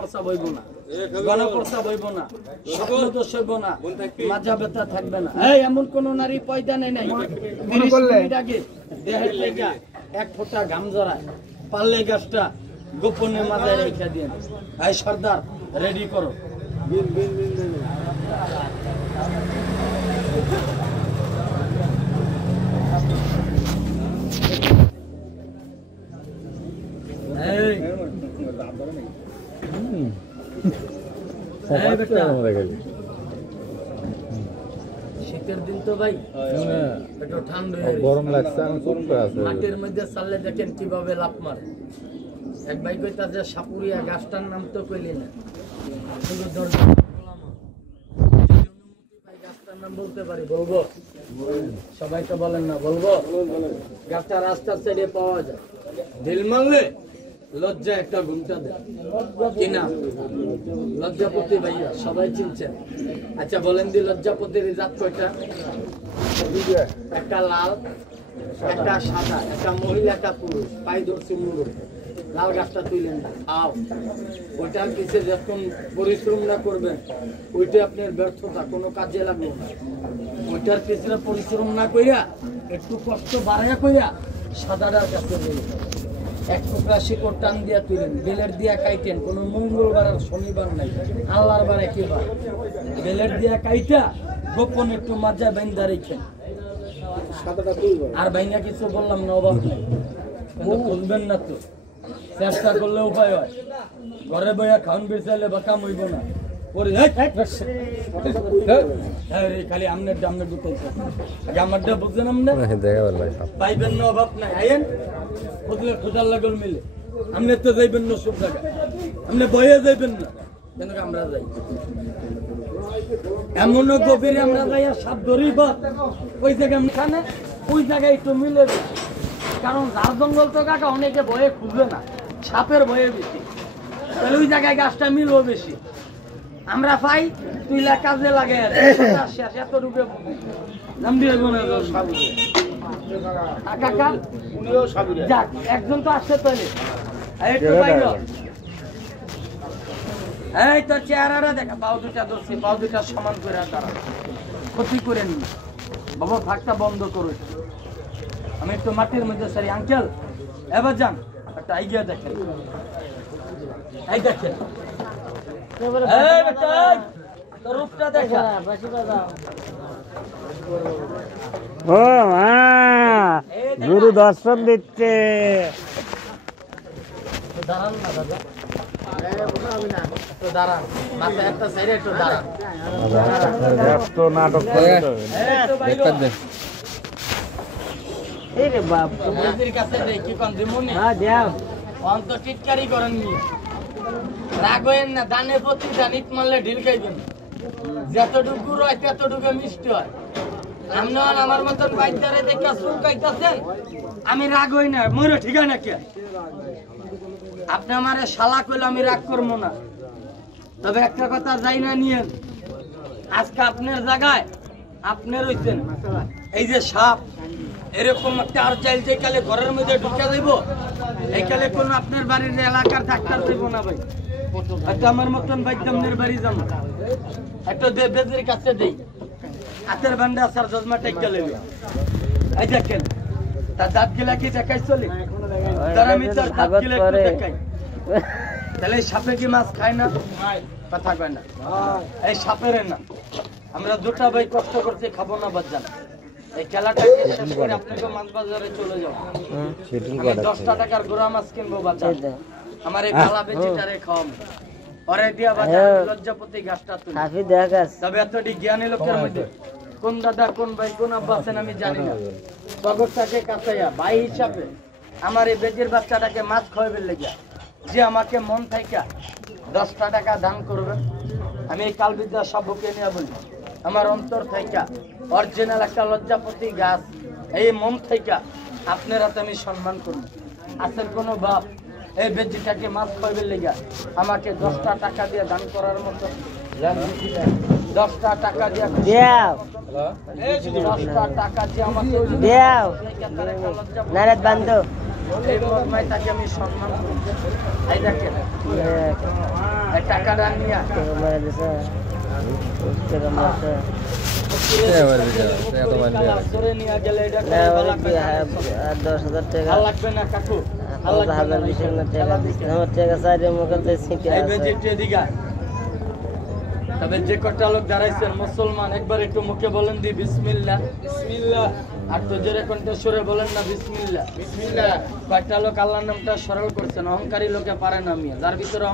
প্রস্রাব হইব না, ঘন প্রস্রাব হইব না, স্বপ্নদোষ হইব না, মাজা ব্যথা থাকবে না। এই এমন কোন নারী পয়দা নেই নাই 30 মিনিট আগে দেহের থেকে 1 ফোঁটা ঘাম জড়ায়, পারলে গাছটা গোপনে মাথায় রেখে দিয়ে। এই সর্দার রেডি করো। শীতের দিন তো ভাই একটু ঠান্ডা, গরম লাগছে, মাটির মধ্যে চাললে দেখেন কিভাবে লাফ মারে। এক ভাই কইতা যে সাপুরিয়া গাছটার নাম তো কইলি না, গাছটার নাম বলতে পারি, বলবো? সবাই তো বলেন না, বলবো? গাছটা রাস্তার সাইডে পাওয়া যায়, ঢিল মারলে লজ্জা একটা ঘুমটা দেয়, কি না? লজ্জাপতি ভাইয়া সবাই চিনছেন। আচ্ছা বলেন দি লজ্জাপতির জাত কয়টা? একটা লাল, একটা সাদা, একটা মহিলা, একটা পুরুষ। পাই ধরছি মুড়ো, লাল গাছটা তুইলেন না, আও ওইটার পিছিয়ে যখন পরিশ্রম না করবেন ওইটা আপনার ব্যর্থতা, কোনো কাজে লাগলো না। ওইটার পিছনে পরিশ্রম না কইরা একটু কষ্ট বাড়াইয়া কইরা সাদাটার কাছে বলুন, 1 টুকরা শিকড় টান দিয়া তুলেন, বেলের দিয়া কাইটেন। কোনো মঙ্গলবার আর শনিবার নাই, আল্লাহর বার একবার বেলের দিয়া কাইটা গোপন একটু মাজা বাইন্দা রেখেন। আর বাইনা কিছু বললাম না, অভাব নেই, খুলবেন না তো, চেষ্টা করলে উপায় হয়। ঘরে বইয়া খাওয়ান বেচাইলে বা কাম হইব না। খালি আমনের দামনে ঢুকাইছে, আমারটা বুঝছেন? আমনে পাইবেন না, অভাব নাই, আইন খুঁজলে খোঁজার লাগল মিলে। আমনে তো যাইবেন না সব জায়গায়, আমনে বয়ে যাইবেন না, কেন আমরা যাই এমনও গভীরে আমরা যাই আর সাপ ধরি বা ওই জায়গায় খানে ওই জায়গায় একটু মিলে, কারণ ঝাড় জঙ্গল তো কাকা অনেকে ভয়ে খুঁজবে না, সাপের ভয়ে বেশি, তাহলে ওই জায়গায় গাছটা মিলবো বেশি। আমরা পাই তুই কাজে লাগে এতটুকু একজন তো আসছে, তাহলে এই তোর চেহারাটা দেখা, পাও দুটা ধরছি, পাও দুটা সমান করে তারা ক্ষতি করে নি বাবা, ফাঁকটা বন্ধ করো। আমি একটু মাটির মধ্যে সারি, আঙ্কেল এবার যান একটা আইডিয়া দেখেন, এই দেখেন রূপটা দেখা। ও গুরু দর্শন দিচ্ছে। দাঁড়ান না দাদা, দাঁড়ান, মাথায় একটা সাইডে একটু দাঁড়ান, নাটক টিটকারি করেননি, রাগ হইেন না, দানে প্রতি দানিত মারলে ঢিল খাইবেন, যতটুকু হয় ততটুকু মিষ্টি হয়। আপনি আমার মতন বাইদারে দেখে চুলকাইতেছেন, আমি রাগ হই না, মরে ঠিক হয় না কে? আপনি আমারে শালা কইলে আমি রাগ করবো না, তবে একটা কথা যাই না নিয়েন, আজকে আপনার জায়গায় আপনি রইছেন, এই যে সাপ এরকম একটা আর চাইল যে কালে ঘরের মধ্যে ঢুকে যাইব, এই কালে কোন আপনার বাড়ির এলাকার ডাক্তার দেব না ভাই। একটা আমার মতন বাইদামনের বাড়ি যাবো, একটা বেদের কাছে দেই, হাতের বান্ডা আসার জজমা টেকা লেবে, এই দেখেন তার দাঁত গিলা কি দেখাই চলে, তার আমি তার দাঁত গিলা একটু দেখাই, তাহলে সাপে কি মাছ খায় না? কথা কয় না, এই সাপের না। আমরা দুটা ভাই কষ্ট করতে খাবো না বাজান, এই খেলাটাকে শেষ করে আপনাকে মাছ বাজারে চলে যাও, 10টা টাকার গোড়া মাছ কিনবো বাজার, আমার এই কালা বেচিটারে খাওয়াবো, পরে দিয়া বাজার লজ্জাপতি গাছটা তুলি। তবে এতটি জ্ঞানী লোকের মধ্যে কোন দাদা, কোন ভাই, কোন আব্বা আছেন আমি জানি না, বগরটাকে কাটাইয়া ভাই হিসাবে আমার এই বেজির বাচ্চাটাকে মাছ খাওয়াবেন লেগে, যে আমাকে মন থাইকা 10টা টাকা দান করবেন, আমি এই কালবিদ্যা সাবকে নিয়ে বলি, আমার অন্তর থাইকা অরিজিনাল একটা লজ্জাপতি গাছ, এই মন থাইকা আপনার হাতে আমি সম্মান করব। আছেন কোনো বাপ এই বেজিটাকে মাছ খাওয়াবেন লেগে আমাকে 10টা টাকা দিয়ে দান করার মতো? 10টা টাকা দিয়ে 10টা টাকা দিয়ে আমাকে নারাজ বান্ধ এই বদমাইটাকে আমি সম্মান করব। এই দেখেন টাকাটা নিয়ে নিয়ে গেলে এটা ভালো লাগবে না কাকু, তবে যে কটা লোক দাঁড়াইছেন মুসলমান একবার একটু মুখে বলেন দি বিসমিল্লাহ, বিসমিল্লাহ, আর তো জোরে কণ্ঠস্বরে বলেন না বিসমিল্লাহ, বিসমিল্লাহ। কয়টা লোক আল্লাহর নামটা সরল করছেন, অহংকারী লোকে পারে না মিয়া, যার ভিতরে